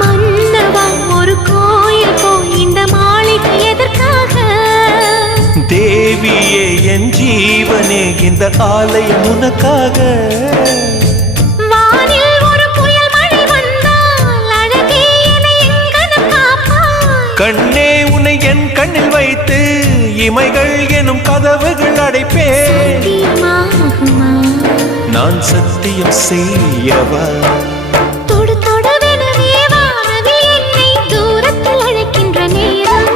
மன்னவா ஒரு கோயில் போய் இந்த மாளிகை எதற்காக? தேவியே என் ஜீவனே இந்த ஆலயம் உனக்காக. வானில் ஒரு புயல் மழை வந்தால் அழகே என்னை எங்கனம் காப்பாய். கண்ணே உன்னை என் கண்ணில் வைத்து இமைகள் எனும் கதவுகள் அடைப்பேன். சத்தியமாகுமா? நான் சத்தியம் செய்யவா? தொடு தொடுவெனவே வானவில் என்னை தூரத்தில் அழைக்கின்ற நேரம்.